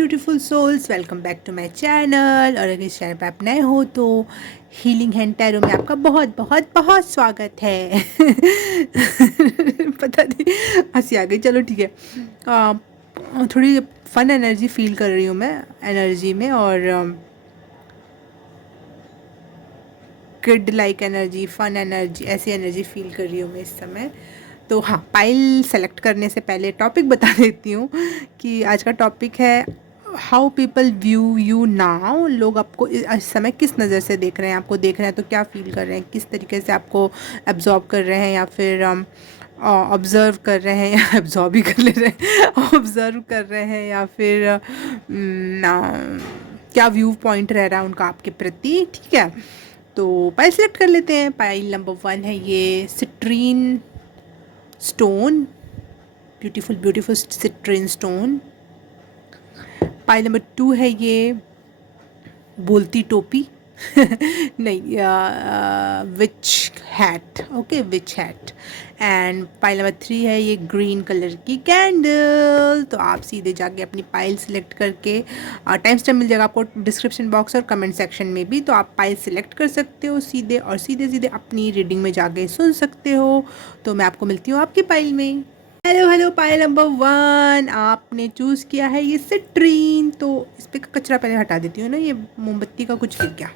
Beautiful souls, welcome back to my channel. और अगर इस चैनल पर आप नए हो तो हीलिंग हैंड टैरो में आपका बहुत बहुत बहुत स्वागत है। पता नहीं हंसी आ गई, चलो ठीक है। थोड़ी फन एनर्जी फील कर रही हूँ मैं एनर्जी में, और kid like energy, fun energy, ऐसी एनर्जी फील कर रही हूँ मैं इस समय। तो हाँ, पाइल सेलेक्ट करने से पहले टॉपिक बता देती हूँ कि आज का टॉपिक है how people view you now. लोग आपको इस समय किस नज़र से देख रहे हैं, आपको देख रहे हैं तो क्या फील कर रहे हैं, किस तरीके से आपको एब्जॉर्ब कर रहे हैं, या फिर ऑब्ज़र्व कर रहे हैं, या एब्जॉर्ब ही कर ले रहे हैं, ऑब्ज़र्व कर रहे हैं, या फिर क्या व्यू पॉइंट रह रहा है उनका आपके प्रति। ठीक है, तो पाइल सेलेक्ट कर लेते हैं। पाइल नंबर 1 है ये citrine stone, beautiful beautiful citrine stone. Pile number 2 है ये बोलती टोपी। नहीं, witch hat, okay, witch hat. And pile number 3 है ये ग्रीन कलर की कैंडल। तो आप सीधे जाके अपनी पाइल सिलेक्ट करके, टाइम स्टैम्प मिल जाएगा आपको डिस्क्रिप्शन बॉक्स और कमेंट सेक्शन में भी, तो आप पाइल सिलेक्ट कर सकते हो सीधे, और सीधे सीधे अपनी रीडिंग में जाके सुन सकते हो। तो मैं आपको मिलती हूँ आपकी पाइल में। हेलो हेलो, पाइल नंबर 1 आपने चूज़ किया है ये सिट्रीन। तो इस पर कचरा पहले हटा देती हूँ ना, ये मोमबत्ती का कुछ गिर गया,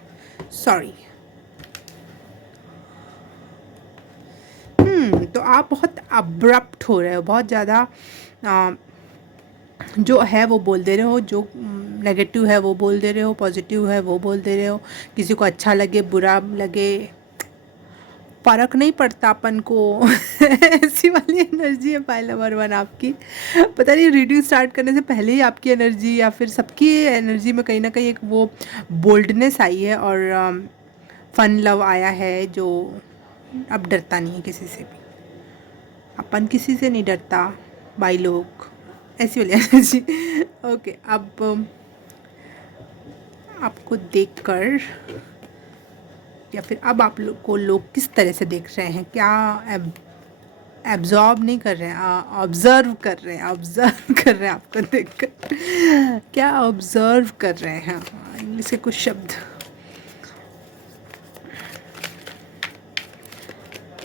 सॉरी। तो आप बहुत अब्रप्ट हो रहे हो, बहुत ज़्यादा जो है वो बोल दे रहे हो, जो नेगेटिव है वो बोल दे रहे हो, पॉजिटिव है वो बोल दे रहे हो। किसी को अच्छा लगे बुरा लगे फ़र्क नहीं पड़ता अपन को। ऐसी वाली एनर्जी है पाइल नंबर 1 आपकी। पता नहीं रीडिंग स्टार्ट करने से पहले ही आपकी एनर्जी या फिर सबकी एनर्जी में कहीं ना कहीं एक वो बोल्डनेस आई है, और फन लव आया है, जो अब डरता नहीं है किसी से भी। अपन किसी से नहीं डरता भाई लोग, ऐसी वाली एनर्जी। ओके, अब आपको देखकर, या फिर अब आप लोग को लोग किस तरह से देख रहे हैं, क्या एब्जॉर्ब नहीं कर रहे हैं, ऑब्जर्व कर रहे हैं, ऑब्जर्व कर रहे हैं आपको देखकर, क्या ऑब्जर्व कर रहे हैं। इंग्लिश के कुछ शब्द।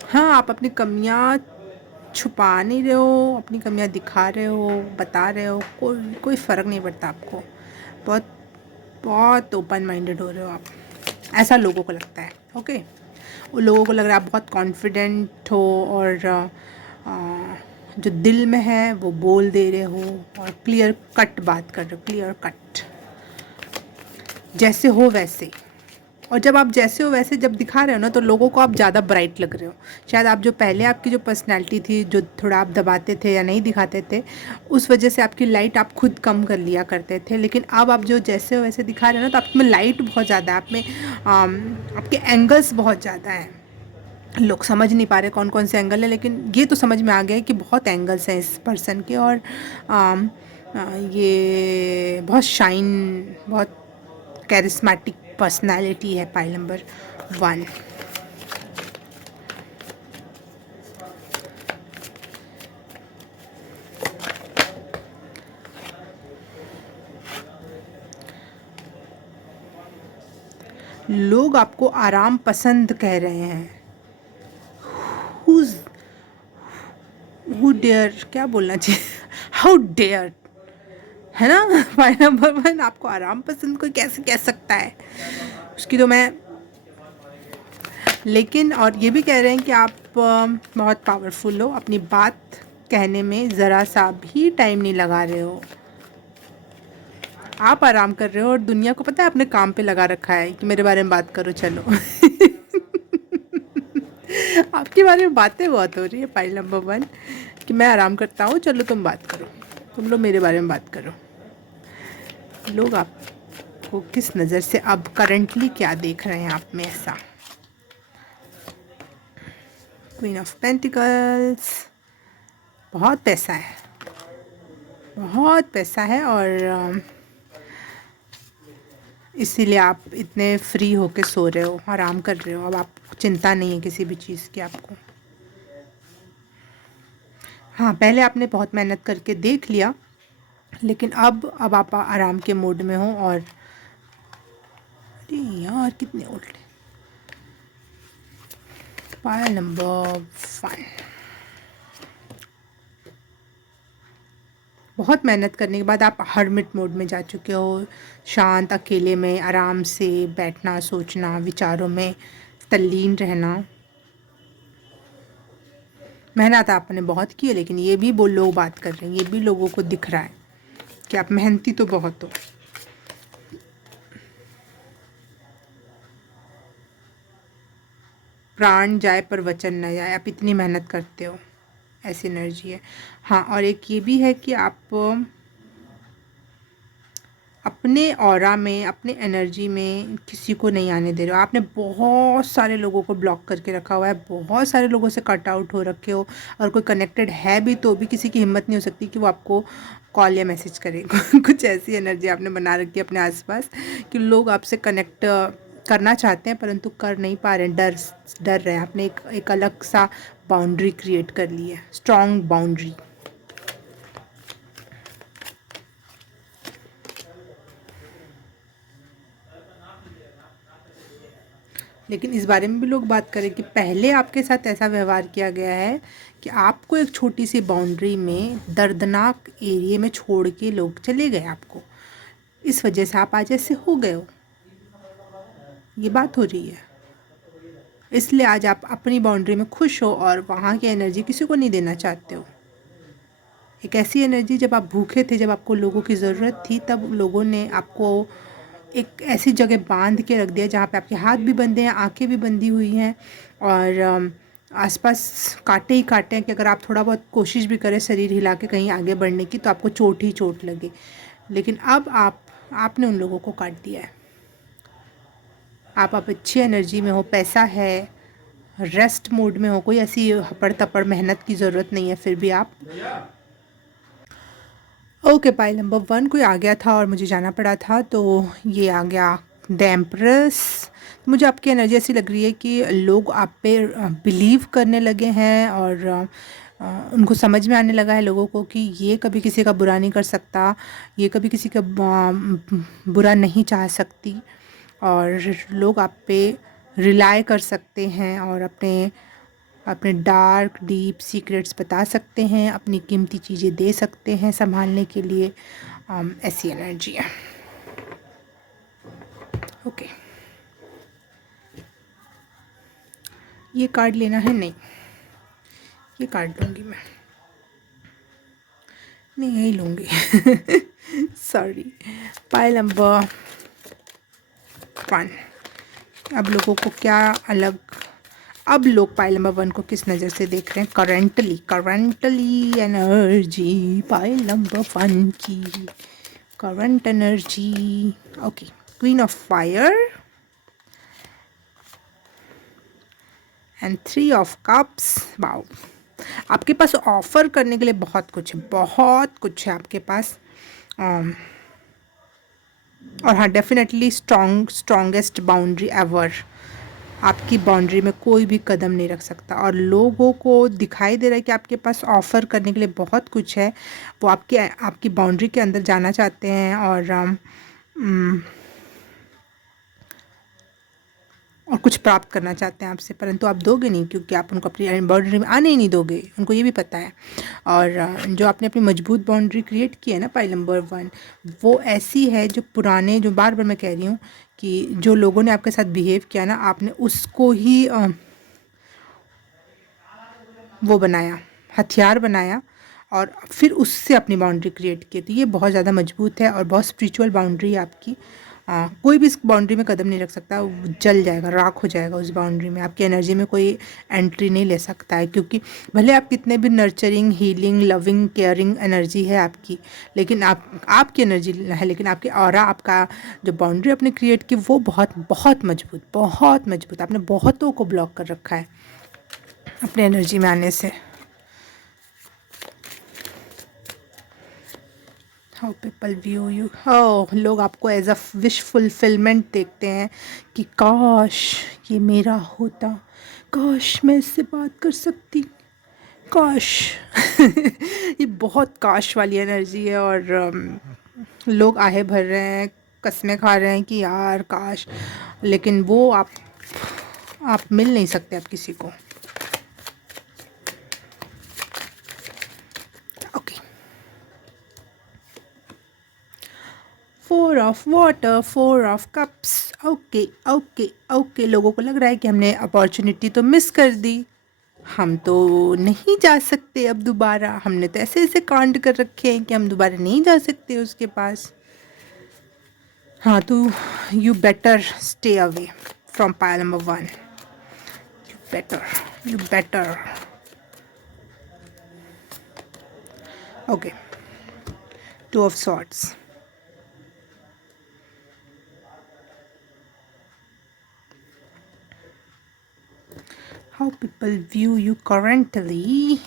हाँ, आप अपनी कमियाँ छुपा नहीं रहे हो, अपनी कमियाँ दिखा रहे हो, बता रहे हो, कोई फ़र्क नहीं पड़ता आपको। बहुत बहुत ओपन माइंडेड हो रहे हो आप, ऐसा लोगों को लगता है। ओके, वो लोगों को लग रहा है आप बहुत कॉन्फिडेंट हो, और जो दिल में है वो बोल दे रहे हो, और क्लियर कट बात कर रहे हो, क्लियर कट, जैसे हो वैसे। और जब आप जैसे हो वैसे जब दिखा रहे हो ना, तो लोगों को आप ज़्यादा ब्राइट लग रहे हो। शायद आप जो पहले आपकी जो पर्सनैलिटी थी, जो थोड़ा आप दबाते थे या नहीं दिखाते थे, उस वजह से आपकी लाइट आप खुद कम कर लिया करते थे। लेकिन अब आप जो जैसे हो वैसे दिखा रहे हो ना, तो आप में लाइट बहुत ज़्यादा है, आप में आपके एंगल्स बहुत ज़्यादा हैं। लोग समझ नहीं पा रहे कौन कौन से एंगल है, लेकिन ये तो समझ में आ गया है कि बहुत एंगल्स हैं इस पर्सन के। और ये बहुत शाइन, बहुत कैरिस्मेटिक पर्सनालिटी है पाइल नंबर 1। लोग आपको आराम पसंद कह रहे हैं। हु डेयर, क्या बोलना चाहिए, हाउ डेयर, है ना। पाइल नंबर 1 आपको आराम पसंद कोई कैसे कह सकता है, उसकी तो मैं। लेकिन और ये भी कह रहे हैं कि आप बहुत पावरफुल हो, अपनी बात कहने में ज़रा सा भी टाइम नहीं लगा रहे हो। आप आराम कर रहे हो, और दुनिया को पता है आपने काम पे लगा रखा है कि मेरे बारे में बात करो, चलो। आपके बारे में बातें बहुत हो रही है पाइल नंबर 1, कि मैं आराम करता हूँ, चलो तुम बात करो, तुम लोग मेरे बारे में बात करो। लोग आपको किस नज़र से, अब करंटली क्या देख रहे हैं आप में ऐसा। क्वीन ऑफ पेंटिकल्स, बहुत पैसा है, बहुत पैसा है, और इसीलिए आप इतने फ्री होके सो रहे हो, आराम कर रहे हो। अब आप चिंता नहीं है किसी भी चीज़ की आपको। हाँ, पहले आपने बहुत मेहनत करके देख लिया, लेकिन अब आप आराम के मोड में हो। और अरे यार कितने उल्टे। पायल नंबर 1, बहुत मेहनत करने के बाद आप हर्मिट मोड में जा चुके हो। शांत अकेले में आराम से बैठना, सोचना, विचारों में तल्लीन रहना। मेहनत आपने बहुत की है, लेकिन ये भी लोग बात कर रहे हैं, ये भी लोगों को दिख रहा है कि आप मेहनती तो बहुत हो। प्राण जाए पर वचन न जाए, आप इतनी मेहनत करते हो, ऐसी एनर्जी है। हाँ, और एक ये भी है कि आप अपने ऑरा में, अपने एनर्जी में किसी को नहीं आने दे रहे हो। आपने बहुत सारे लोगों को ब्लॉक करके रखा हुआ है, बहुत सारे लोगों से कट आउट हो रखे हो, और कोई कनेक्टेड है भी तो भी किसी की हिम्मत नहीं हो सकती कि वो आपको कॉल या मैसेज करे। कुछ ऐसी एनर्जी आपने बना रखी है अपने आसपास कि लोग आपसे कनेक्ट करना चाहते हैं परंतु कर नहीं पा रहे हैं, डर रहे हैं। आपने एक अलग सा बाउंड्री क्रिएट कर ली है, स्ट्रॉन्ग बाउंड्री। लेकिन इस बारे में भी लोग बात करें कि पहले आपके साथ ऐसा व्यवहार किया गया है कि आपको एक छोटी सी बाउंड्री में दर्दनाक एरिया में छोड़ के लोग चले गए आपको, इस वजह से आप आज ऐसे हो गए हो। ये बात हो रही है, इसलिए आज आप अपनी बाउंड्री में खुश हो और वहाँ की एनर्जी किसी को नहीं देना चाहते हो। एक ऐसी एनर्जी, जब आप भूखे थे, जब आपको लोगों की ज़रूरत थी, तब लोगों ने आपको एक ऐसी जगह बांध के रख दिया जहाँ पे आपके हाथ भी बंधे हैं, आंखें भी बंधी हुई हैं, और आसपास कांटे ही कांटे हैं कि अगर आप थोड़ा बहुत कोशिश भी करें शरीर हिला के कहीं आगे बढ़ने की तो आपको चोट ही चोट लगे। लेकिन अब आपने उन लोगों को काट दिया है। आप अच्छी एनर्जी में हो, पैसा है, रेस्ट मोड में हो, कोई ऐसी हपड़ तपड़ मेहनत की ज़रूरत नहीं है, फिर भी आप ओके। पाइल नंबर 1 कोई आ गया था और मुझे जाना पड़ा था, तो ये आ गया द एम्प्रेस। मुझे आपकी एनर्जी ऐसी लग रही है कि लोग आप पे बिलीव करने लगे हैं, और उनको समझ में आने लगा है लोगों को कि ये कभी किसी का बुरा नहीं कर सकता, ये कभी किसी का बुरा नहीं चाह सकती, और लोग आप पे रिलाय कर सकते हैं और अपने अपने डार्क डीप सीक्रेट्स बता सकते हैं, अपनी कीमती चीज़ें दे सकते हैं संभालने के लिए। ऐसी एनर्जी है। ओके, ये कार्ड लेना है? नहीं, ये कार्ड लूँगी मैं, नहीं यही लूँगी। सॉरी। Pile number 1। अब लोगों को क्या अलग, अब लोग पाइल नंबर 1 को किस नज़र से देख रहे हैं करंटली एनर्जी पाइल नंबर 1 की, current energy. Okay, queen of fire and 3 of cups. Wow, आपके पास ऑफ़र करने के लिए बहुत कुछ है, बहुत कुछ है आपके पास। और हाँ, डेफिनेटली स्ट्रॉन्गेस्ट बाउंड्री एवर। आपकी बाउंड्री में कोई भी कदम नहीं रख सकता, और लोगों को दिखाई दे रहा है कि आपके पास ऑफ़र करने के लिए बहुत कुछ है। वो आपकी बाउंड्री के अंदर जाना चाहते हैं, और कुछ प्राप्त करना चाहते हैं आपसे, परंतु आप दोगे नहीं, क्योंकि आप उनको अपनी बाउंड्री में आने ही नहीं दोगे, उनको ये भी पता है। और जो आपने अपनी मजबूत बाउंड्री क्रिएट की है ना पाइल नंबर 1, वो ऐसी है जो पुराने, जो बार बार मैं कह रही हूँ कि जो लोगों ने आपके साथ बिहेव किया ना, आपने उसको ही वो बनाया, हथियार बनाया, और फिर उससे अपनी बाउंड्री क्रिएट की। तो ये बहुत ज़्यादा मजबूत है और बहुत स्पिरिचुअल बाउंड्री है आपकी। कोई भी इस बाउंड्री में कदम नहीं रख सकता, वो जल जाएगा, राख हो जाएगा उस बाउंड्री में। आपकी एनर्जी में कोई एंट्री नहीं ले सकता है, क्योंकि भले आप कितने भी nurturing, healing, loving, caring energy है आपकी, लेकिन आपकी एनर्जी है, लेकिन आपकी ऑरा, आपका जो बाउंड्री आपने क्रिएट की, वो बहुत बहुत मजबूत, बहुत मजबूत। आपने बहुतों को ब्लॉक कर रखा है अपने एनर्जी में आने से। हाउ पीपल व्यू यू, लोग आपको एज अ विश फुलफिलमेंट देखते हैं कि काश ये मेरा होता, काश मैं इससे बात कर सकती, काश। ये बहुत काश वाली एनर्जी है और लोग आहे भर रहे हैं, कस्में खा रहे हैं कि यार काश, लेकिन वो आप मिल नहीं सकते आप किसी को। Okay, 4 of water, 4 of cups. Okay okay okay, लोगों को लग रहा है कि हमने अपॉर्चुनिटी तो मिस कर दी, हम तो नहीं जा सकते अब दोबारा, हमने तो ऐसे ऐसे कांड कर रखे हैं कि हम दोबारा नहीं जा सकते उसके पास। हाँ तो you better stay away from pile number 1, you better. Okay, 2 of swords, how people view you currently,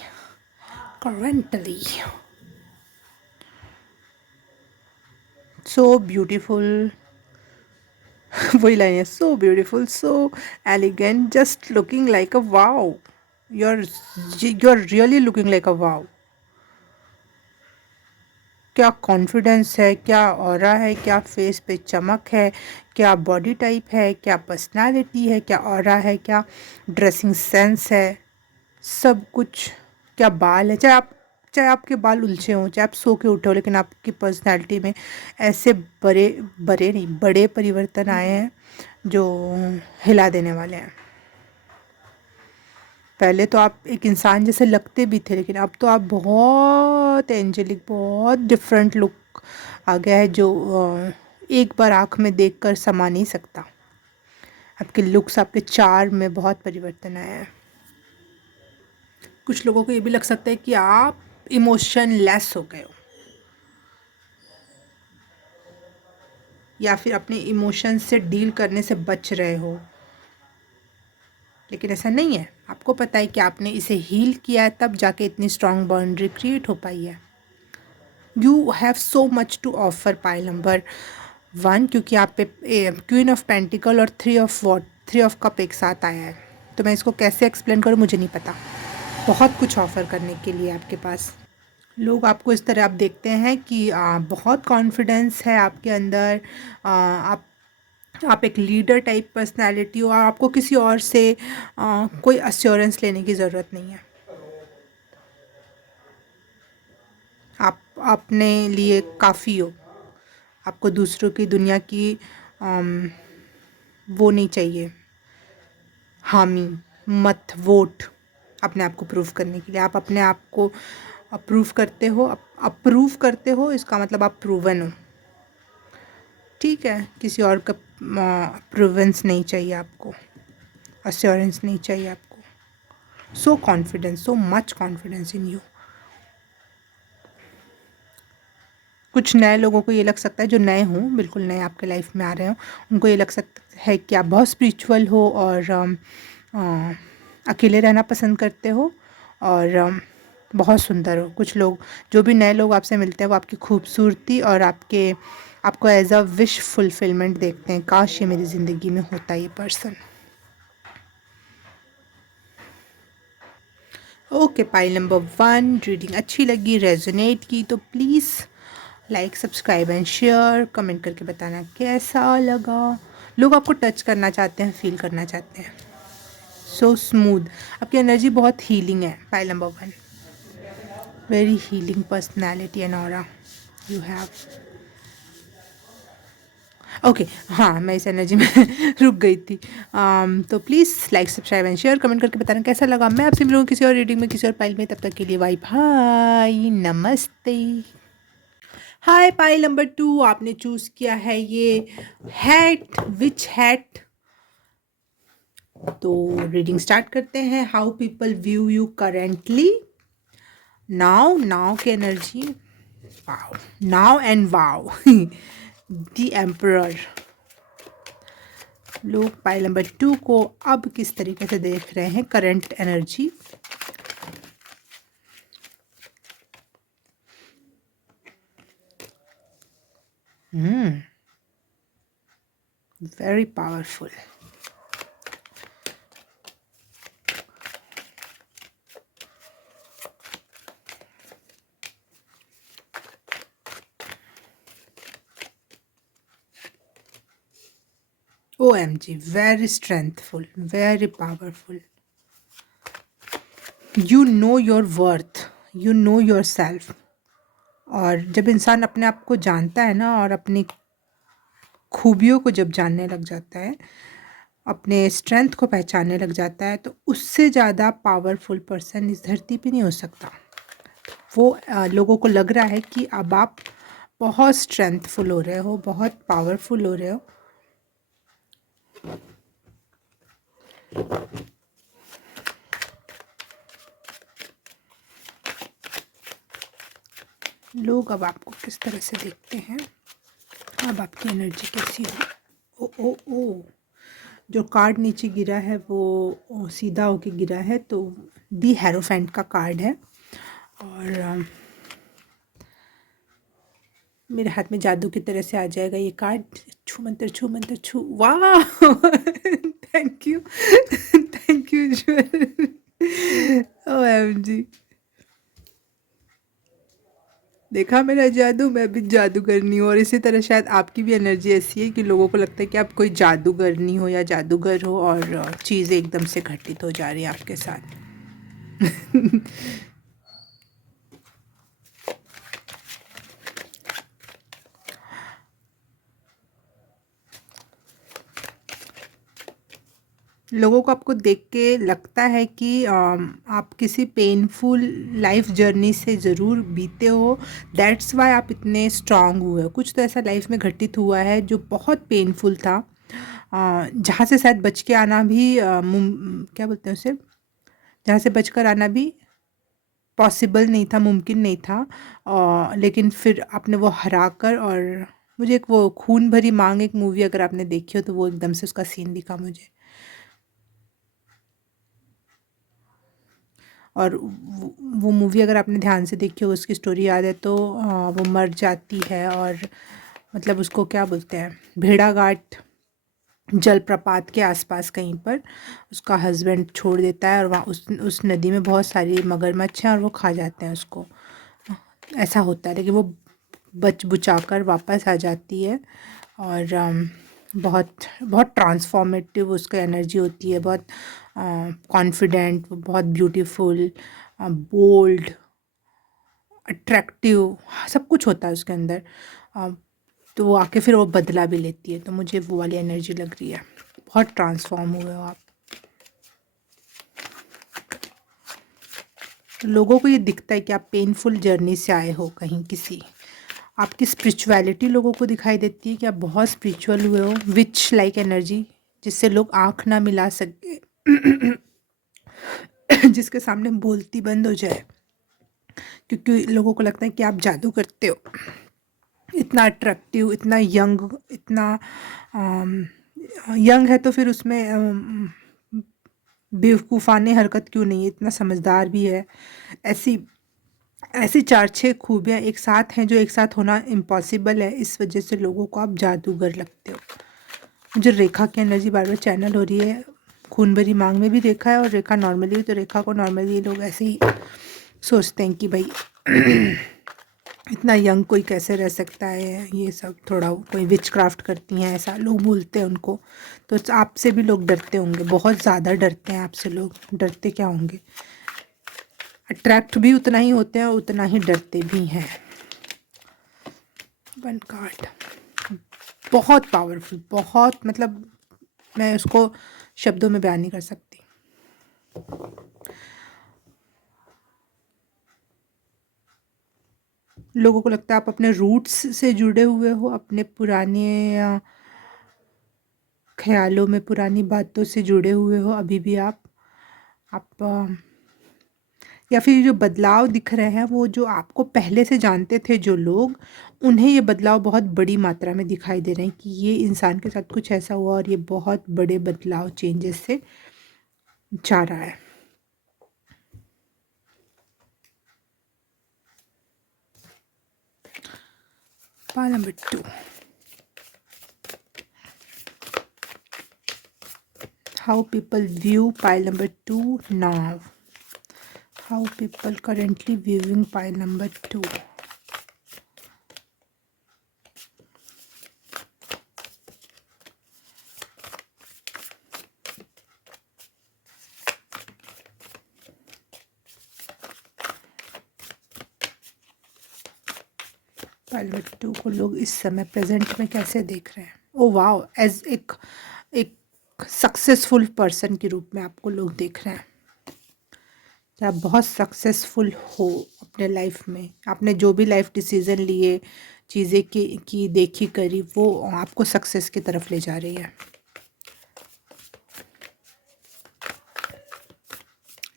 so beautiful। वही लाइन है, so beautiful, so elegant, just looking like a wow, you're you're really looking like a wow। क्या confidence है, क्या aura है, क्या face पे चमक है, क्या बॉडी टाइप है, क्या पर्सनालिटी है, क्या ऑरा है, क्या ड्रेसिंग सेंस है, सब कुछ। क्या बाल है, चाहे आपके बाल उलझे हों, चाहे आप सो के उठे हो, लेकिन आपकी पर्सनालिटी में ऐसे बड़े बड़े नहीं बड़े परिवर्तन आए हैं जो हिला देने वाले हैं। पहले तो आप एक इंसान जैसे लगते भी थे, लेकिन अब तो आप बहुत एंजेलिक, बहुत डिफरेंट लुक आ गया है जो एक बार आँख में देखकर समा नहीं सकता। आपके लुक्स, आपके चार्म में बहुत परिवर्तन आया है। कुछ लोगों को ये भी लग सकता है कि आप इमोशन लेस हो गए हो, या फिर अपने इमोशन से डील करने से बच रहे हो, लेकिन ऐसा नहीं है। आपको पता है कि आपने इसे हील किया है, तब जाके इतनी स्ट्रॉन्ग बाउंड्री क्रिएट हो पाई है। You have so much to offer pile number 1, क्योंकि आप पे क्वीन ऑफ पेंटिकल और 3 ऑफ कप एक साथ आया है। तो मैं इसको कैसे एक्सप्लेन करूँ मुझे नहीं पता। बहुत कुछ ऑफ़र करने के लिए आपके पास। लोग आपको इस तरह आप देखते हैं कि बहुत कॉन्फिडेंस है आपके अंदर, आप एक लीडर टाइप पर्सनालिटी हो, और आपको किसी और से कोई अश्योरेंस लेने की ज़रूरत नहीं है। आप अपने लिए काफ़ी हो, आपको दूसरों की दुनिया की वो नहीं चाहिए, हामी मत वोट अपने आप को प्रूव करने के लिए। आप अपने आप को अप्रूव करते हो, इसका मतलब आप प्रूवन हो। ठीक है, किसी और का प्रूवेंस नहीं चाहिए आपको, अश्योरेंस नहीं चाहिए आपको। सो confidence, so much confidence in you. कुछ नए लोगों को ये लग सकता है, जो नए हों, बिल्कुल नए आपके लाइफ में आ रहे हों, उनको ये लग सकता है कि आप बहुत स्पिरिचुअल हो और अकेले रहना पसंद करते हो और बहुत सुंदर हो। कुछ लोग, जो भी नए लोग आपसे मिलते हैं, वो आपकी खूबसूरती और आपको एज अ विश फुलफिलमेंट देखते हैं। काश ये मेरी ज़िंदगी में होता ये person. Okay, pile number 1 reading अच्छी लगी, रेजोनेट की तो please like, subscribe and share, comment करके बताना कैसा लगा। लोग आपको टच करना चाहते हैं, फील करना चाहते हैं। सो स्मूथ, आपकी एनर्जी बहुत हीलिंग है। Pile number 1, very healing personality and aura you have. Okay, हाँ मैं इस एनर्जी में रुक गई थी। तो please like, subscribe and share, comment करके बताना कैसा लगा। मैं आपसे मिलूँगी किसी और रीडिंग में, किसी और पाइल में। तब तक के लिए बाय बाय, नमस्ते। हाय, पाइल नंबर 2 आपने चूज़ किया है ये हैट, विच हैट। तो रीडिंग स्टार्ट करते हैं। How people view you currently. Now की energy, wow, now and wow. The emperor. लोग पाइल नंबर 2 को अब किस तरीके से देख रहे हैं, current energy. Very powerful. OMG, very strengthful, very powerful. You know your worth, you know yourself. और जब इंसान अपने आप को जानता है ना, और अपनी खूबियों को जब जानने लग जाता है, अपने स्ट्रेंथ को पहचानने लग जाता है, तो उससे ज़्यादा पावरफुल पर्सन इस धरती पे नहीं हो सकता। वो लोगों को लग रहा है कि अब आप बहुत स्ट्रेंथफुल हो रहे हो, बहुत पावरफुल हो रहे हो। लोग अब आपको किस तरह से देखते हैं, अब आपकी एनर्जी कैसी हो। ओ ओ ओ, जो कार्ड नीचे गिरा है वो सीधा होके गिरा है, तो दी हेरोफेंट का कार्ड है। और मेरे हाथ में जादू की तरह से आ जाएगा ये कार्ड। छू मंतर छू मंतर छू, वाह thank you thank you OMG, देखा मेरा जादू, मैं भी जादूगरनी हूँ। और इसी तरह शायद आपकी भी एनर्जी ऐसी है कि लोगों को लगता है कि आप कोई जादूगरनी हो या जादूगर हो, और चीज़ें एकदम से घटित हो जा रही हैं आपके साथ। लोगों को आपको देख के लगता है कि आप किसी पेनफुल लाइफ जर्नी से ज़रूर बीते हो, दैट्स वाई आप इतने स्ट्रांग हुए हो। कुछ तो ऐसा लाइफ में घटित हुआ है जो बहुत पेनफुल था, जहाँ से शायद बच के आना भी क्या बोलते हैं उसे, जहाँ से बचकर आना भी पॉसिबल नहीं था, मुमकिन नहीं था। लेकिन फिर आपने वो हरा कर, और मुझे एक वो खून भरी मांग एक मूवी अगर आपने देखी हो तो वो एकदम से उसका सीन दिखा मुझे। और वो मूवी अगर आपने ध्यान से देखी हो, उसकी स्टोरी याद है तो वो मर जाती है, और मतलब उसको क्या बोलते हैं, भेड़ाघाट जलप्रपात के आसपास कहीं पर उसका हस्बैंड छोड़ देता है, और वहाँ उस नदी में बहुत सारी मगरमच्छ हैं और वो खा जाते हैं उसको। ऐसा होता है, लेकिन वो बच बुचा कर वापस आ जाती है। और बहुत बहुत ट्रांसफॉर्मेटिव उसका एनर्जी होती है, बहुत कॉन्फिडेंट, बहुत ब्यूटीफुल, बोल्ड, अट्रैक्टिव, सब कुछ होता है उसके अंदर। तो वो आके फिर वो बदला भी लेती है, तो मुझे वो वाली एनर्जी लग रही है। बहुत ट्रांसफॉर्म हुए हो आप। तो लोगों को ये दिखता है कि आप पेनफुल जर्नी से आए हो कहीं किसी। आपकी स्पिरिचुअलिटी लोगों को दिखाई देती है कि आप बहुत स्पिरिचुअल हुए हो, विच लाइक एनर्जी, जिससे लोग आँख ना मिला सके जिसके सामने बोलती बंद हो जाए, क्योंकि लोगों को लगता है कि आप जादू करते हो। इतना अट्रैक्टिव, इतना यंग, इतना यंग है तो फिर उसमें बेवकूफ़ाने हरकत क्यों नहीं है, इतना समझदार भी है। ऐसी ऐसी 4-6 खूबियाँ एक साथ हैं जो एक साथ होना इम्पॉसिबल है, इस वजह से लोगों को आप जादूगर लगते हो। मुझे रेखा की एनर्जी बार बार चैनल हो रही है। खून भरी मांग में भी रेखा है और रेखा नॉर्मली, तो रेखा को नॉर्मली लोग ऐसे ही सोचते हैं कि भाई इतना यंग कोई कैसे रह सकता है, ये सब थोड़ा कोई विच क्राफ्ट करती हैं, ऐसा लोग बोलते हैं उनको। तो आपसे भी लोग डरते होंगे, बहुत ज़्यादा डरते हैं आपसे लोग। डरते क्या होंगे, अट्रैक्ट भी उतना ही होते हैं और उतना ही डरते भी हैं। 1 कार्ड बहुत पावरफुल, बहुत, मतलब मैं उसको शब्दों में बयान नहीं कर सकती। लोगों को लगता है आप अपने रूट्स से जुड़े हुए हो, अपने पुराने ख्यालों में, पुरानी बातों से जुड़े हुए हो अभी भी आप या फिर जो बदलाव दिख रहे हैं वो जो आपको पहले से जानते थे जो लोग, उन्हें ये बदलाव बहुत बड़ी मात्रा में दिखाई दे रहे हैं कि ये इंसान के साथ कुछ ऐसा हुआ और ये बहुत बड़े बदलाव, चेंजेस से जा रहा है। Pile number 2. How people view pile number 2 now. How people currently viewing pile number 2. Pilot 2 को लोग इस समय प्रेजेंट में कैसे देख रहे हैं? Oh wow! एज़ एक सक्सेसफुल पर्सन के रूप में आपको लोग देख रहे हैं कि आप बहुत सक्सेसफुल हो अपने लाइफ में। आपने जो भी लाइफ डिसीजन लिए, चीज़ें की देखी करी, वो आपको सक्सेस की तरफ ले जा रही है।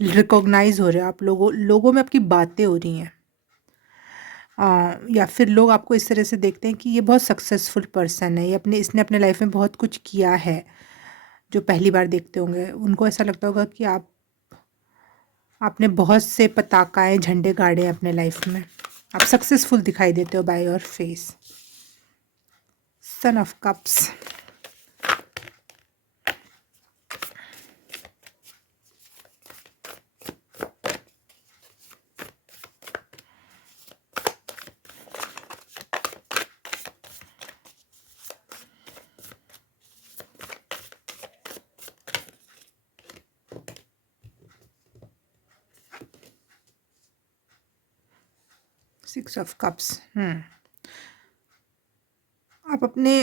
रिकॉग्नाइज हो रहे हो आप, लोगों में आपकी बातें हो रही हैं। या फिर लोग आपको इस तरह से देखते हैं कि ये बहुत सक्सेसफुल पर्सन है, ये इसने अपने लाइफ में बहुत कुछ किया है। जो पहली बार देखते होंगे उनको ऐसा लगता होगा कि आपने बहुत से पताकाएं, झंडे गाड़े हैं अपने लाइफ में। आप सक्सेसफुल दिखाई देते हो by your face. Son of cups. 6 of cups. आप अपने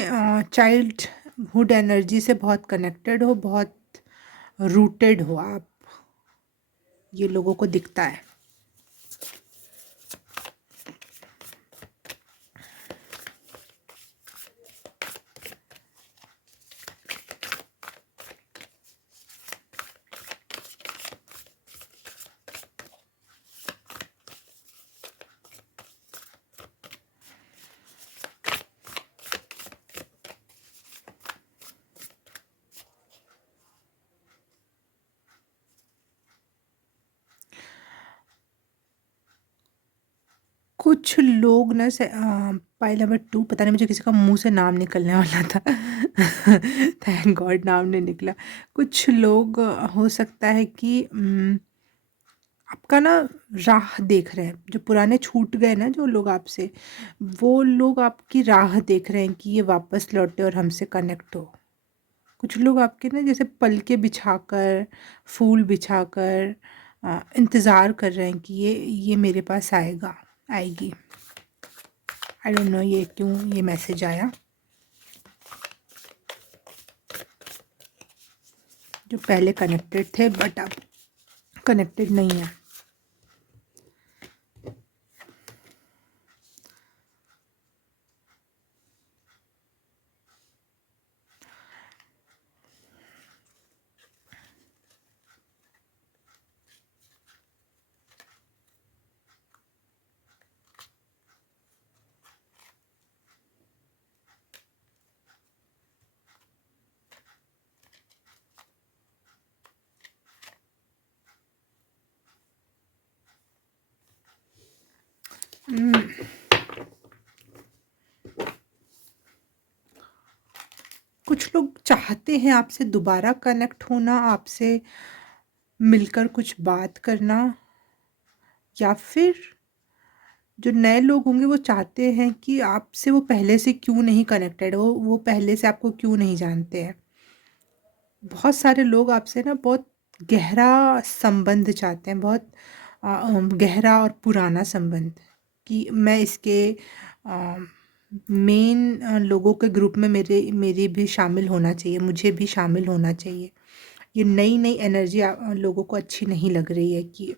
चाइल्डहुड एनर्जी से बहुत कनेक्टेड हो, बहुत रूटेड हो आप, ये लोगों को दिखता है। कुछ लोग ना पाइल नंबर 2, पता नहीं मुझे किसी का मुंह से नाम निकलने वाला था। थैंक गॉड नाम नहीं निकला। कुछ लोग हो सकता है कि आपका ना राह देख रहे हैं, जो पुराने छूट गए ना जो लोग आपसे, वो लोग आपकी राह देख रहे हैं कि ये वापस लौटे और हमसे कनेक्ट हो। कुछ लोग आपके ना जैसे पलके बिछाकर, फूल बिछाकर इंतज़ार कर रहे हैं कि ये मेरे पास आएगा, आएगी। आई डोंट नो ये क्यों ये मैसेज आया। जो पहले कनेक्टेड थे बट अब कनेक्टेड नहीं है। कुछ लोग चाहते हैं आपसे दोबारा कनेक्ट होना, आपसे मिलकर कुछ बात करना, या फिर जो नए लोग होंगे वो चाहते हैं कि आपसे वो पहले से क्यों नहीं कनेक्टेड हो, वो पहले से आपको क्यों नहीं जानते हैं। बहुत सारे लोग आपसे ना बहुत गहरा संबंध चाहते हैं, बहुत गहरा और पुराना संबंध, कि मैं इसके मेन लोगों के ग्रुप में मेरी भी शामिल होना चाहिए, मुझे भी शामिल होना चाहिए। ये नई नई एनर्जी लोगों को अच्छी नहीं लग रही है कि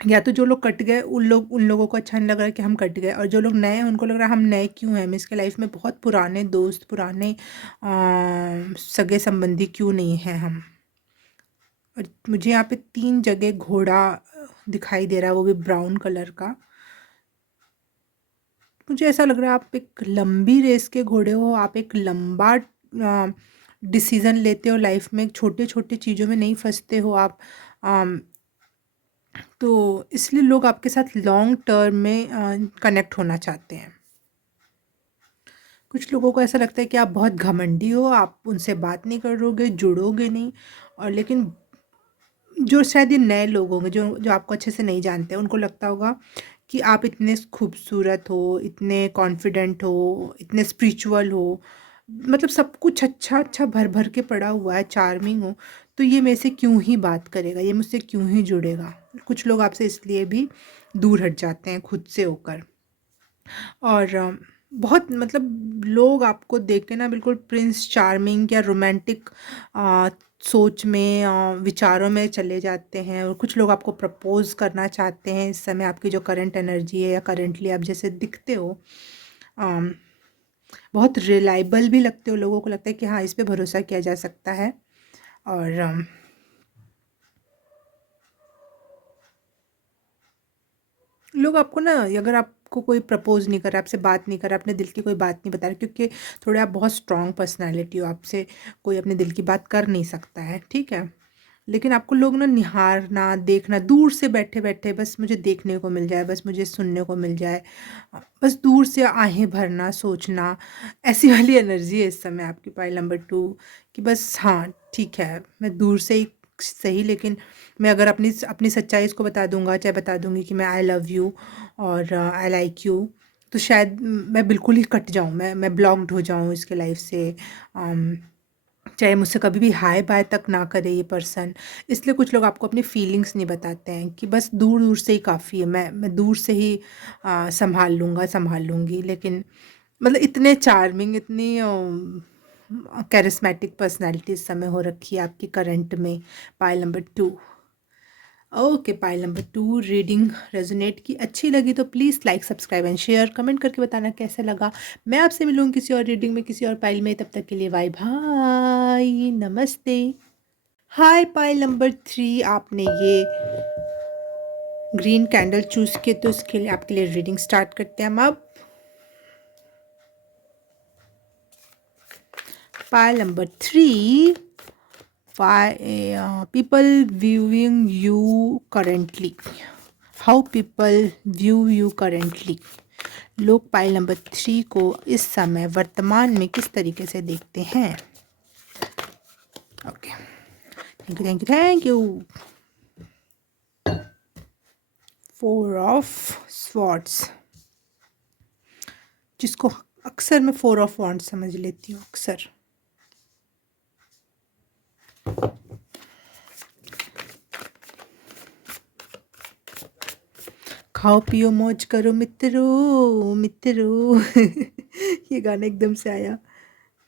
या तो जो लोग कट गए उन लोगों को अच्छा नहीं लग रहा है कि हम कट गए, और जो लोग नए हैं उनको लग रहा है हम नए क्यों हैं, हम इसके लाइफ में बहुत पुराने दोस्त, पुराने सगे संबंधी क्यों नहीं हैं हम। और मुझे यहाँ पे 3 जगह घोड़ा दिखाई दे रहा है, वो भी ब्राउन कलर का। मुझे ऐसा लग रहा है आप एक लंबी रेस के घोड़े हो, आप एक लंबा डिसीज़न लेते हो लाइफ में, छोटे छोटे चीज़ों में नहीं फंसते हो आप। तो इसलिए लोग आपके साथ लॉन्ग टर्म में कनेक्ट होना चाहते हैं। कुछ लोगों को ऐसा लगता है कि आप बहुत घमंडी हो, आप उनसे बात नहीं करोगे, जुड़ोगे नहीं। और लेकिन जो शायद ये नए लोग होंगे जो जो आपको अच्छे से नहीं जानते, उनको लगता होगा कि आप इतने खूबसूरत हो, इतने कॉन्फिडेंट हो, इतने स्पिरिचुअल हो, मतलब सब कुछ अच्छा अच्छा भर भर के पड़ा हुआ है, चार्मिंग हो, तो ये मेरे से क्यों ही बात करेगा, ये मुझसे क्यों ही जुड़ेगा। कुछ लोग आपसे इसलिए भी दूर हट जाते हैं खुद से होकर। और बहुत मतलब लोग आपको देख के ना बिल्कुल प्रिंस चार्मिंग या रोमांटिक सोच में विचारों में चले जाते हैं, और कुछ लोग आपको प्रपोज करना चाहते हैं इस समय। आपकी जो करंट एनर्जी है या करंटली आप जैसे दिखते हो, अम, बहुत रिलायबल भी लगते हो। लोगों को लगता है कि हाँ, इस पे भरोसा किया जा सकता है। और लोग आपको ना, अगर आपको कोई प्रपोज नहीं कर रहा, आपसे बात नहीं कर रहा, अपने दिल की कोई बात नहीं बता रहा, क्योंकि थोड़े आप बहुत स्ट्रांग पर्सनालिटी हो, आपसे कोई अपने दिल की बात कर नहीं सकता है, ठीक है। लेकिन आपको लोग ना निहारना, देखना, दूर से बैठे बैठे बस मुझे देखने को मिल जाए, बस मुझे सुनने को मिल जाए, बस दूर से आहें भरना, सोचना, ऐसी वाली एनर्जी है इस समय आपकी पाइल नंबर 2। कि बस हाँ, ठीक है, मैं दूर से ही सही, लेकिन मैं अगर अपनी अपनी सच्चाई इसको बता दूंगा, चाहे बता दूंगी कि मैं आई लव यू और आई लाइक यू, तो शायद मैं बिल्कुल ही कट जाऊँ, मैं ब्लॉक्ड हो जाऊँ इसके लाइफ से। चाहे मुझसे कभी भी हाय बाय तक ना करे ये पर्सन। इसलिए कुछ लोग आपको अपनी फीलिंग्स नहीं बताते हैं कि बस दूर दूर से ही काफ़ी है, मैं दूर से ही संभाल लूँगा, संभाल लूँगी। लेकिन मतलब इतने चार्मिंग, इतनी कैरिस्मेटिक पर्सनैलिटी इस समय हो रखी है आपकी करंट में, pile number 2। Okay, pile number 2 reading resonate की अच्छी लगी तो please like, subscribe and share, comment करके बताना कैसा लगा। मैं आपसे मिलूँगी किसी और रीडिंग में, किसी और पाइल में। तब तक के लिए बाय बाय, नमस्ते। हाय पाइल नंबर 3, आपने ये ग्रीन कैंडल चूज़ किए, तो इसके लिए आपके लिए रीडिंग स्टार्ट करते हैं हम अब। Pile number 3, people viewing you currently, how people view you currently। लोग पाइल नंबर 3 को इस समय वर्तमान में किस तरीके से देखते हैं। Okay, thank you, thank you, thank you. 4 of swords, जिसको अक्सर मैं 4 ऑफ वॉन्ड्स समझ लेती हूँ, अक्सर। खाओ पियो मौज करो मित्रों, मित्रों। ये गाना एकदम से आया।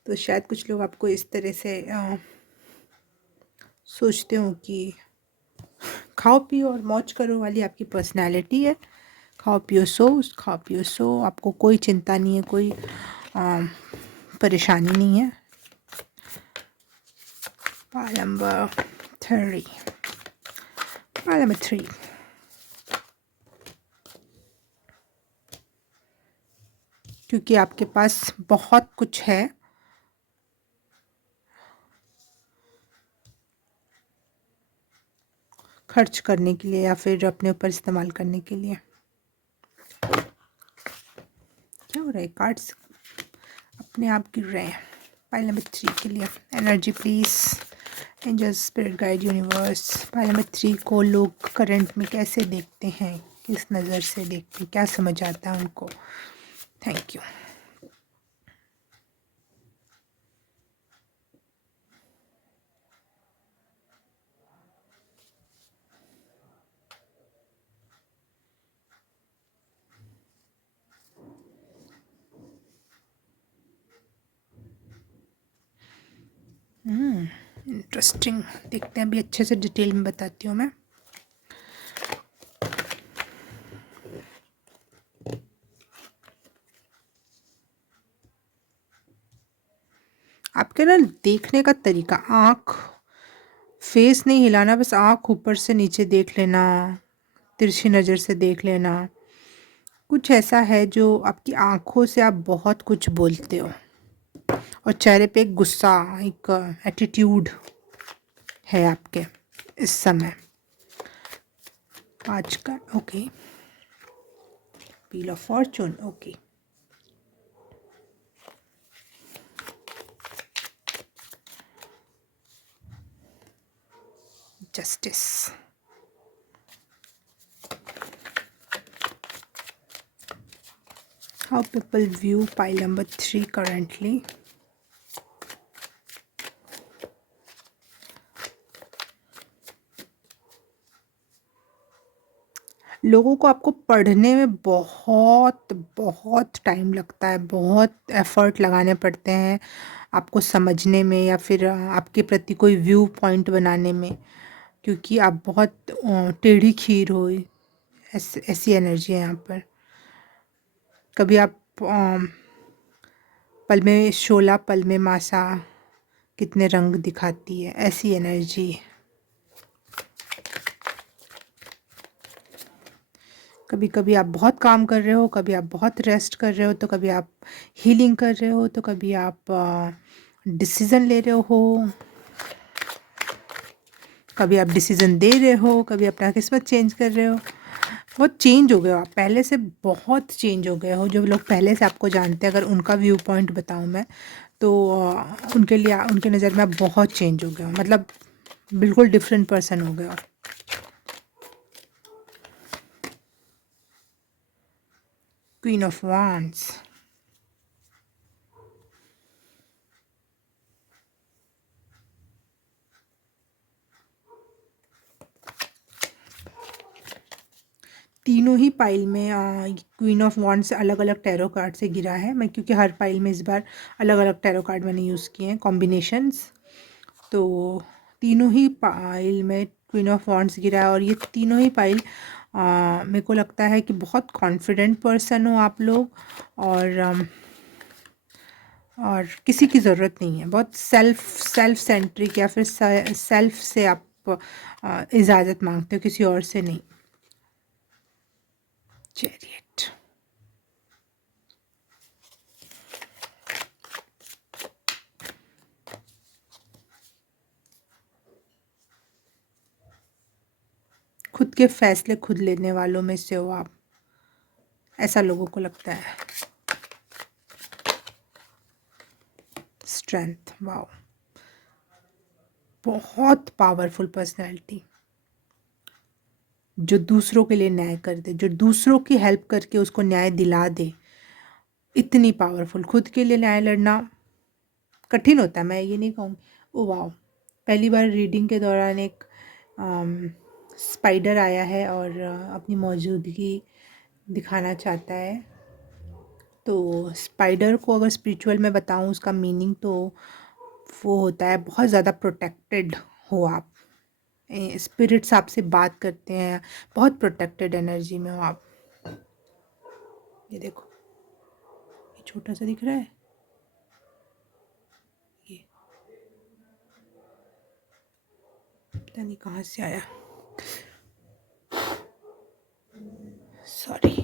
तो शायद कुछ लोग आपको इस तरह से सोचते हो कि खाओ पियो और मौज करो वाली आपकी पर्सनैलिटी है। खाओ पियो सो, खाओ पियो सो, आपको कोई चिंता नहीं है, कोई परेशानी नहीं है। पाइल नंबर 3, पाइल नंबर 3, क्योंकि आपके पास बहुत कुछ है खर्च करने के लिए या फिर अपने ऊपर इस्तेमाल करने के लिए। क्या हो रहा है, कार्ड्स अपने आप गिर रहे हैं। पाइल नंबर 3 के लिए energy please, angels, spirit guide, universe. Pile number 3 को लोग करंट में कैसे देखते हैं, किस नज़र से देखते हैं, क्या समझ आता है उनको। Thank you. इंटरेस्टिंग, देखते हैं अभी अच्छे से डिटेल में बताती हूँ मैं। आपके ना देखने का तरीका, आँख, फेस नहीं हिलाना, बस आँख ऊपर से नीचे देख लेना, तिरछी नज़र से देख लेना। कुछ ऐसा है जो आपकी आँखों से आप बहुत कुछ बोलते हो, और चेहरे पे एक गुस्सा, एक एटीट्यूड है आपके इस समय। आज का okay, wheel of Fortune, okay. Justice, how people view pile number 3 currently। लोगों को आपको पढ़ने में बहुत बहुत टाइम लगता है, बहुत एफ़र्ट लगाने पड़ते हैं आपको समझने में या फिर आपके प्रति कोई व्यू पॉइंट बनाने में, क्योंकि आप बहुत टेढ़ी खीर हो। ऐसी एनर्जी है यहाँ पर। कभी आप पल में शोला पल में मासा कितने रंग दिखाती है, ऐसी एनर्जी। कभी कभी आप बहुत काम कर रहे हो, कभी आप बहुत रेस्ट कर रहे हो, तो कभी आप हीलिंग कर रहे हो, तो कभी आप डिसीज़न ले रहे हो, कभी आप डिसीज़न दे रहे हो, कभी अपना किस्मत चेंज कर रहे हो। बहुत चेंज हो गए हो आप, पहले से बहुत चेंज हो गए हो। जो लोग पहले से आपको जानते हैं, अगर उनका व्यू पॉइंट बताऊं मैं, तो उनके लिए, उनके नज़र में आप बहुत चेंज हो गए हो, मतलब बिल्कुल डिफरेंट पर्सन हो गए हो। Queen of wands. तीनों ही पाइल में क्वीन ऑफ वांड्स अलग अलग टैरो कार्ड से गिरा है। मैं क्योंकि हर पाइल में इस बार अलग अलग टैरो कार्ड मैंने यूज़ किए हैं, कॉम्बिनेशंस। तो तीनों ही पाइल में क्वीन ऑफ वांड्स गिरा है, और ये तीनों ही पाइल मेरे को लगता है कि बहुत कॉन्फिडेंट पर्सन हो आप लोग, और किसी की ज़रूरत नहीं है। बहुत सेल्फ सेंट्रिक, या फिर सेल्फ से आप इजाज़त मांगते हो, किसी और से नहीं। चैरियट। खुद के फैसले खुद लेने वालों में से हो आप, ऐसा लोगों को लगता है। स्ट्रेंथ, वाओ, बहुत पावरफुल पर्सनैलिटी, जो दूसरों के लिए न्याय कर दे, जो दूसरों की हेल्प करके उसको न्याय दिला दे। इतनी पावरफुल। खुद के लिए न्याय लड़ना कठिन होता है, मैं ये नहीं कहूँगी। ओ वाओ, पहली बार रीडिंग के दौरान एक स्पाइडर आया है और अपनी मौजूदगी दिखाना चाहता है। तो स्पाइडर को अगर स्पिरिचुअल में बताऊँ, उसका मीनिंग तो वो होता है बहुत ज़्यादा प्रोटेक्टेड हो आप। स्पिरिट्स आपसे बात करते हैं, बहुत प्रोटेक्टेड एनर्जी में हो आप। ये देखो, ये छोटा सा दिख रहा है, ये पता नहीं कहाँ से आया, सॉरी।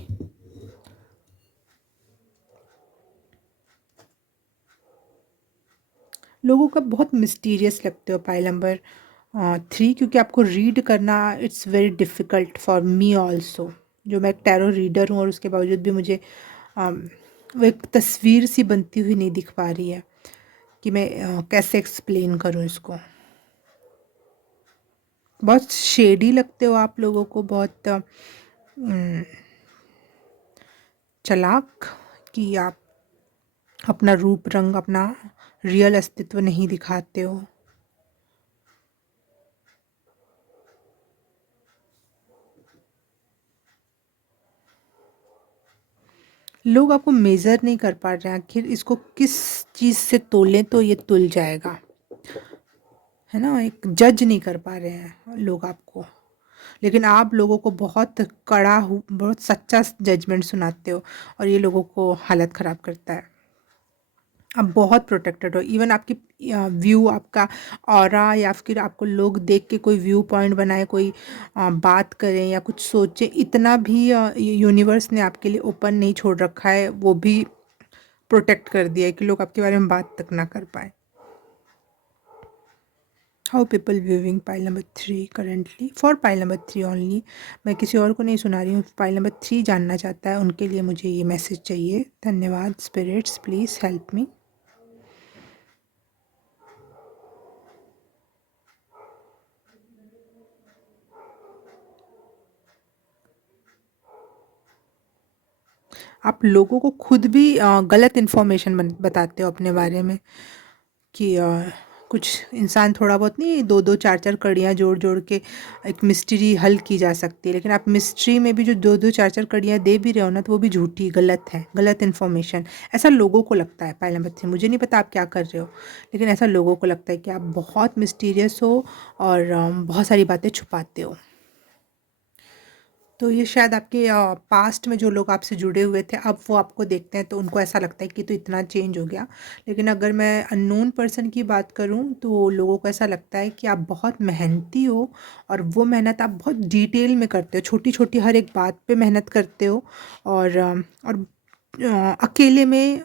लोगों का बहुत मिस्टीरियस लगते हो पाइल नंबर 3, क्योंकि आपको रीड करना it's very difficult for me also. जो मैं एक टैरो रीडर हूँ, और उसके बावजूद भी मुझे वो एक तस्वीर सी बनती हुई नहीं दिख पा रही है कि मैं कैसे एक्सप्लेन करूँ इसको। बहुत शेडी लगते हो आप लोगों को, बहुत चालाक, कि आप अपना रूप रंग, अपना रियल अस्तित्व नहीं दिखाते हो। लोग आपको मेज़र नहीं कर पा रहे हैं, आखिर इसको किस चीज़ से तोलें तो ये तुल जाएगा, है ना। एक जज नहीं कर पा रहे हैं लोग आपको, लेकिन आप लोगों को बहुत बहुत सच्चा जजमेंट सुनाते हो, और ये लोगों को हालत ख़राब करता है। आप बहुत प्रोटेक्टेड हो। इवन आपकी व्यू, आपका ऑरा, या फिर आपको लोग देख के कोई व्यू पॉइंट बनाए, कोई बात करें या कुछ सोचें, इतना भी यूनिवर्स ने आपके लिए ओपन नहीं छोड़ रखा है। वो भी प्रोटेक्ट कर दिया है कि लोग आपके बारे में बात तक ना कर पाए। How people viewing pile number 3 currently, for pile number 3 only. मैं किसी और को नहीं सुना रही हूँ, पाइल नंबर 3 जानना चाहता है, उनके लिए मुझे ये मैसेज चाहिए। धन्यवाद स्पिरिट्स, प्लीज़ हेल्प मी। आप लोगों को खुद भी गलत इन्फॉर्मेशन बताते हो अपने बारे में, कि कुछ इंसान थोड़ा बहुत नहीं, 2-2 4-4 कड़ियाँ जोड़-जोड़ के एक मिस्ट्री हल की जा सकती है, लेकिन आप मिस्ट्री में भी जो 2-2 4-4 कड़ियाँ दे भी रहे हो ना, तो वो भी झूठी, गलत है, गलत इन्फॉर्मेशन। ऐसा लोगों को लगता है पायल नंबर 3, मुझे नहीं पता आप क्या कर रहे हो, लेकिन ऐसा लोगों को लगता है कि आप बहुत मिस्टीरियस हो और बहुत सारी बातें छुपाते हो। तो ये शायद आपके पास्ट में जो लोग आपसे जुड़े हुए थे, अब वो आपको देखते हैं तो उनको ऐसा लगता है कि तो इतना चेंज हो गया। लेकिन अगर मैं अननोन पर्सन की बात करूँ तो लोगों को ऐसा लगता है कि आप बहुत मेहनती हो और वो मेहनत आप बहुत डिटेल में करते हो, छोटी-छोटी हर एक बात पे मेहनत करते हो और अकेले में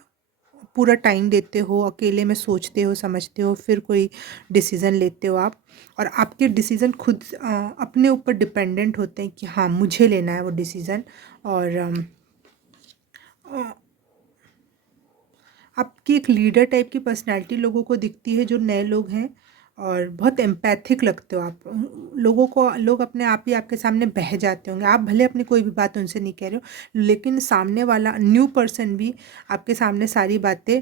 पूरा टाइम देते हो, अकेले में सोचते हो, समझते हो, फिर कोई डिसीज़न लेते हो आप और आपके डिसीज़न खुद अपने ऊपर डिपेंडेंट होते हैं कि हाँ, मुझे लेना है वो डिसीज़न और अ, आपकी एक लीडर टाइप की पर्सनैलिटी लोगों को दिखती है जो नए लोग हैं और बहुत एम्पैथिक लगते हो आप। लोग अपने आप ही आपके सामने बह जाते होंगे। आप भले अपनी कोई भी बात उनसे नहीं कह रहे हो, लेकिन सामने वाला न्यू पर्सन भी आपके सामने सारी बातें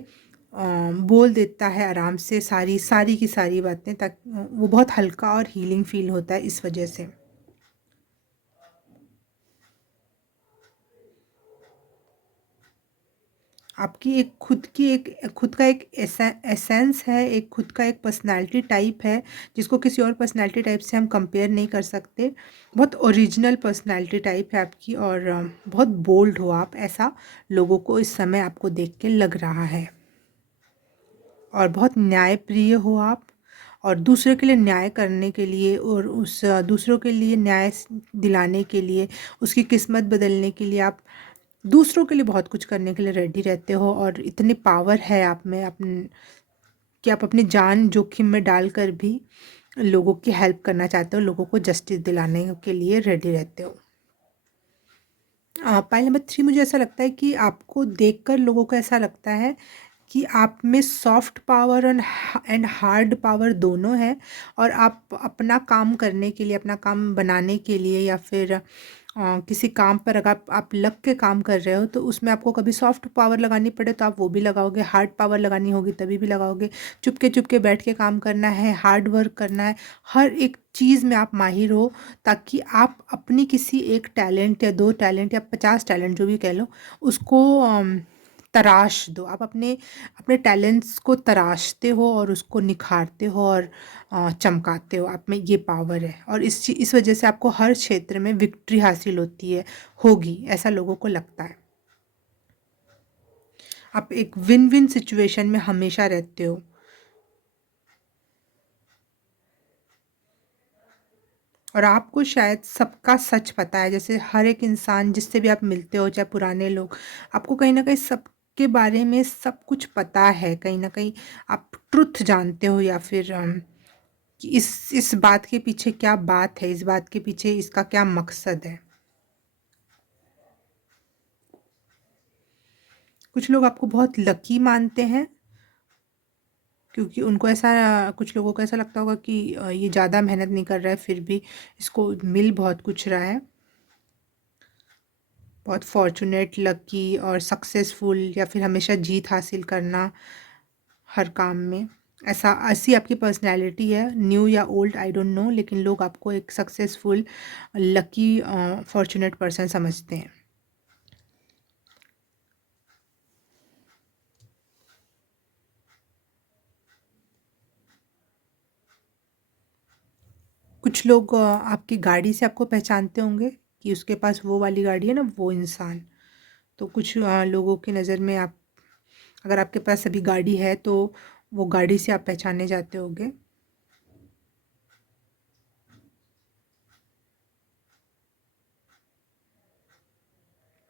बोल देता है आराम से, सारी सारी की सारी बातें, ताकि वो बहुत हल्का और हीलिंग फ़ील होता है इस वजह से। आपकी एक खुद का एक एसेंस है, एक खुद का एक पर्सनैलिटी टाइप है, जिसको किसी और पर्सनैलिटी टाइप से हम कंपेयर नहीं कर सकते। बहुत ओरिजिनल पर्सनैलिटी टाइप है आपकी और बहुत बोल्ड हो आप, ऐसा लोगों को इस समय आपको देख के लग रहा है। और बहुत न्यायप्रिय हो आप और दूसरे के लिए न्याय करने के लिए और उस दूसरों के लिए दिलाने के लिए, उसकी किस्मत बदलने के लिए आप दूसरों के लिए बहुत कुछ करने के लिए रेडी रहते हो और इतनी पावर है आप में कि आप अपनी जान जोखिम में डालकर भी लोगों की हेल्प करना चाहते हो, लोगों को जस्टिस दिलाने के लिए रेडी रहते हो। पाइल नंबर 3 मुझे ऐसा लगता है कि आपको देखकर लोगों को ऐसा लगता है कि आप में soft power and hard power दोनों है और आप अपना काम करने के लिए, अपना काम बनाने के लिए या फिर किसी काम पर अगर आप लग के काम कर रहे हो तो उसमें आपको कभी सॉफ्ट पावर लगानी पड़े तो आप वो भी लगाओगे, हार्ड पावर लगानी होगी तभी भी लगाओगे। चुपके चुपके बैठ के काम करना है, हार्ड वर्क करना है, हर एक चीज़ में आप माहिर हो, ताकि आप अपनी किसी एक टैलेंट या 2 टैलेंट या 50 टैलेंट जो भी कह लो, उसको तराश दो। आप अपने अपने टैलेंट्स को तराशते हो और उसको निखारते हो और चमकाते हो। आप में ये पावर है और इस वजह से आपको हर क्षेत्र में विक्ट्री हासिल होगी, ऐसा लोगों को लगता है। आप एक विन विन सिचुएशन में हमेशा रहते हो। और आपको शायद सबका सच पता है, जैसे हर एक इंसान जिससे भी आप मिलते हो, चाहे पुराने लोग, आपको कहीं न कहीं सबके बारे में सब कुछ पता है। कहीं न कहीं आप ट्रुथ जानते हो या फिर कि इस बात के पीछे क्या बात है, इस बात के पीछे इसका क्या मकसद है। कुछ लोग आपको बहुत लकी मानते हैं क्योंकि उनको ऐसा कुछ लोगों को ऐसा लगता होगा कि ये ज़्यादा मेहनत नहीं कर रहा है, फिर भी इसको मिल बहुत कुछ रहा है। बहुत फॉर्चुनेट, लकी और सक्सेसफुल या फिर हमेशा जीत हासिल करना हर काम में, ऐसा ऐसी आपकी पर्सनैलिटी है, न्यू या ओल्ड आई डोंट नो, लेकिन लोग आपको एक सक्सेसफुल, लकी, फॉर्चुनेट पर्सन समझते हैं। कुछ लोग आपकी गाड़ी से आपको पहचानते होंगे कि उसके पास वो वाली गाड़ी है ना, वो इंसान। तो कुछ लोगों की नज़र में आप, अगर आपके पास अभी गाड़ी है तो वो गाड़ी से आप पहचाने जाते होंगे।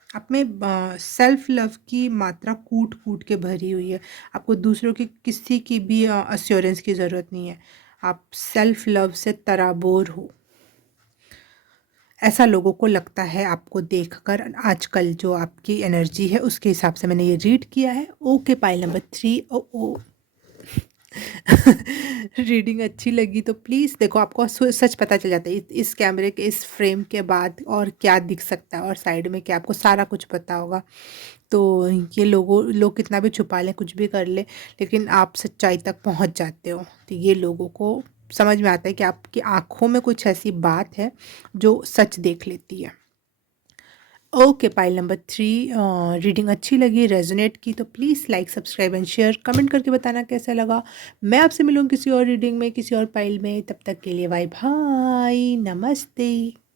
आप में सेल्फ लव की मात्रा कूट कूट के भरी हुई है। आपको दूसरों की किसी की भी अश्योरेंस की ज़रूरत नहीं है। आप सेल्फ लव से तराबोर हो, ऐसा लोगों को लगता है आपको देखकर। आजकल जो आपकी एनर्जी है उसके हिसाब से मैंने ये रीड किया है। Okay, pile number 3। ओ ओ रीडिंग अच्छी लगी तो प्लीज़ देखो, आपको सच पता चल जाता है इस कैमरे के इस फ्रेम के बाद और क्या दिख सकता है और साइड में क्या, आपको सारा कुछ पता होगा। तो ये लोग कितना भी छुपा लें, कुछ भी कर लें, लेकिन आप सच्चाई तक पहुंच जाते हो। तो ये लोगों को समझ में आता है कि आपकी आंखों में कुछ ऐसी बात है जो सच देख लेती है। ओके, पाइल नंबर 3, रीडिंग अच्छी लगी, रेजोनेट की तो please like, subscribe and share, comment करके बताना कैसा लगा। मैं आपसे मिलूँ किसी और रीडिंग में, किसी और पाइल में, तब तक के लिए बाय बाय, नमस्ते।